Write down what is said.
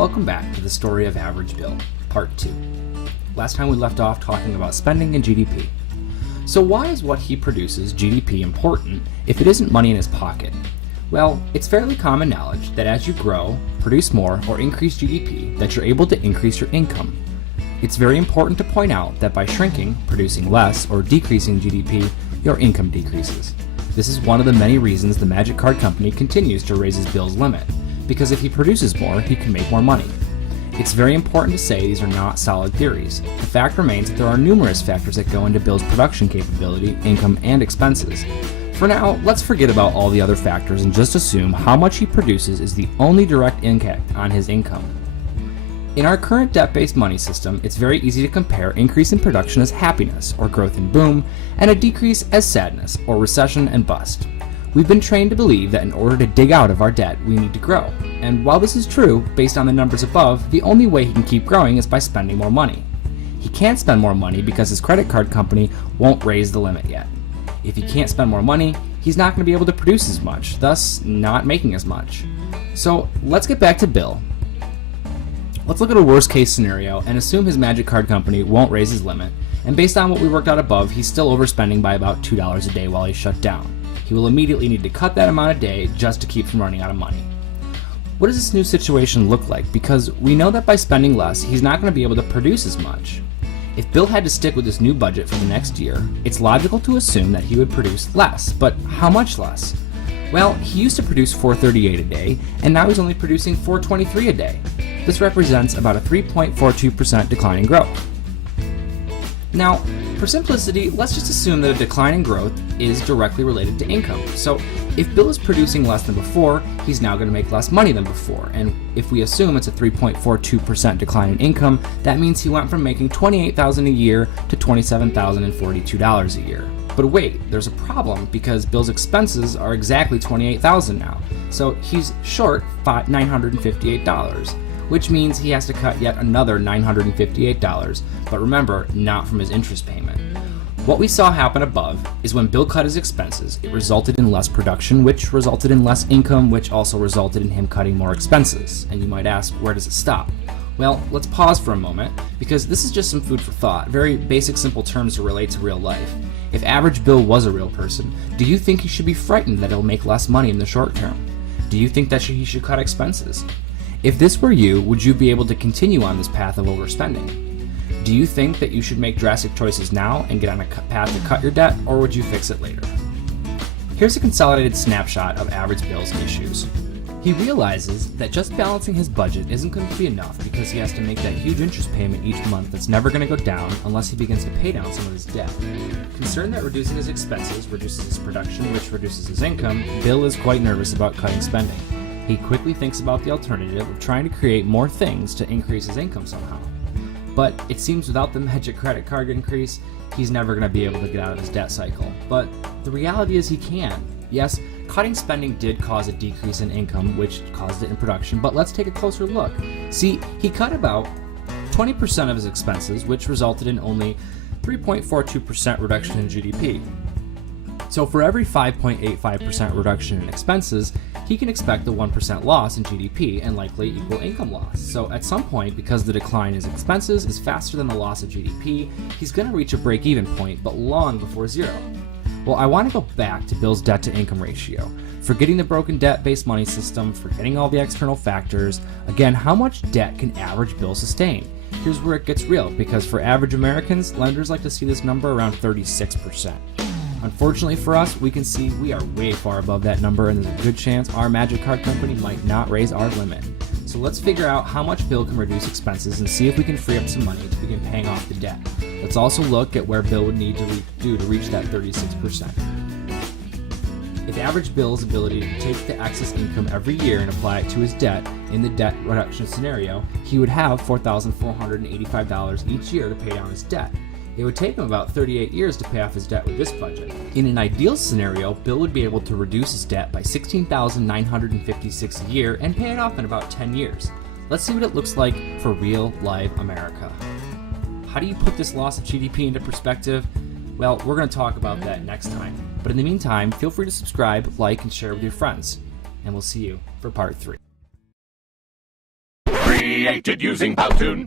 Welcome back to the story of Average Bill, Part 2. Last time we left off talking about spending and GDP. So why is what he produces, GDP, important if it isn't money in his pocket? Well, it's fairly common knowledge that as you grow, produce more, or increase GDP, that you're able to increase your income. It's very important to point out that by shrinking, producing less, or decreasing GDP, your income decreases. This is one of the many reasons the Magic Card Company continues to raise his Bill's limit, because if he produces more, he can make more money. It's very important to say these are not solid theories. The fact remains that there are numerous factors that go into Bill's production capability, income, and expenses. For now, let's forget about all the other factors and just assume how much he produces is the only direct impact on his income. In our current debt-based money system, it's very easy to compare increase in production as happiness, or growth and boom, and a decrease as sadness, or recession and bust. We've been trained to believe that in order to dig out of our debt, we need to grow. And while this is true, based on the numbers above, the only way he can keep growing is by spending more money. He can't spend more money because his credit card company won't raise the limit yet. If he can't spend more money, he's not going to be able to produce as much, thus not making as much. So let's get back to Bill. Let's look at a worst case scenario and assume his Magic Card Company won't raise his limit, and based on what we worked out above, he's still overspending by about $2 a day while he's shut down. He will immediately need to cut that amount a day just to keep from running out of money. What does this new situation look like? Because we know that by spending less, he's not going to be able to produce as much. If Bill had to stick with this new budget for the next year, it's logical to assume that he would produce less, but how much less? Well, he used to produce $438 a day, and now he's only producing $423 a day. This represents about a 3.42% decline in growth. Now, for simplicity, let's just assume that a decline in growth is directly related to income. So if Bill is producing less than before, he's now going to make less money than before. And if we assume it's a 3.42% decline in income, that means he went from making $28,000 a year to $27,042 a year. But wait, there's a problem because Bill's expenses are exactly $28,000 now. So he's short $958. Which means he has to cut yet another $958, but remember, not from his interest payment. What we saw happen above is when Bill cut his expenses, it resulted in less production, which resulted in less income, which also resulted in him cutting more expenses. And you might ask, where does it stop? Well, let's pause for a moment, because this is just some food for thought, very basic, simple terms to relate to real life. If Average Bill was a real person, do you think he should be frightened that he'll make less money in the short term? Do you think that he should cut expenses? If this were you, would you be able to continue on this path of overspending? Do you think that you should make drastic choices now and get on a path to cut your debt, or would you fix it later? Here's a consolidated snapshot of Average Bill's issues. He realizes that just balancing his budget isn't going to be enough because he has to make that huge interest payment each month that's never going to go down unless he begins to pay down some of his debt. Concerned that reducing his expenses reduces his production, which reduces his income, Bill is quite nervous about cutting spending. He quickly thinks about the alternative of trying to create more things to increase his income somehow. But it seems without the Magic credit card increase, he's never going to be able to get out of his debt cycle. But the reality is he can. Yes, cutting spending did cause a decrease in income, which caused it in production, but let's take a closer look. See, he cut about 20% of his expenses, which resulted in only 3.42% reduction in GDP. So for every 5.85% reduction in expenses, he can expect a 1% loss in GDP and likely equal income loss. So at some point, because the decline in his expenses is faster than the loss of GDP, he's going to reach a break-even point, but long before zero. Well, I want to go back to Bill's debt-to-income ratio. Forgetting the broken debt-based money system, forgetting all the external factors, again, how much debt can Average Bill sustain? Here's where it gets real, because for average Americans, lenders like to see this number around 36%. Unfortunately for us, we can see we are way far above that number, and there's a good chance our Magic Card Company might not raise our limit. So let's figure out how much Bill can reduce expenses and see if we can free up some money to begin paying off the debt. Let's also look at where Bill would need to do to reach that 36%. If Average Bill's ability to take the excess income every year and apply it to his debt in the debt reduction scenario, he would have $4,485 each year to pay down his debt. It would take him about 38 years to pay off his debt with this budget. In an ideal scenario, Bill would be able to reduce his debt by $16,956 a year and pay it off in about 10 years. Let's see what it looks like for real, live America. How do you put this loss of GDP into perspective? Well, we're going to talk about that next time. But in the meantime, feel free to subscribe, like, and share with your friends. And we'll see you for part 3. created using Powtoon.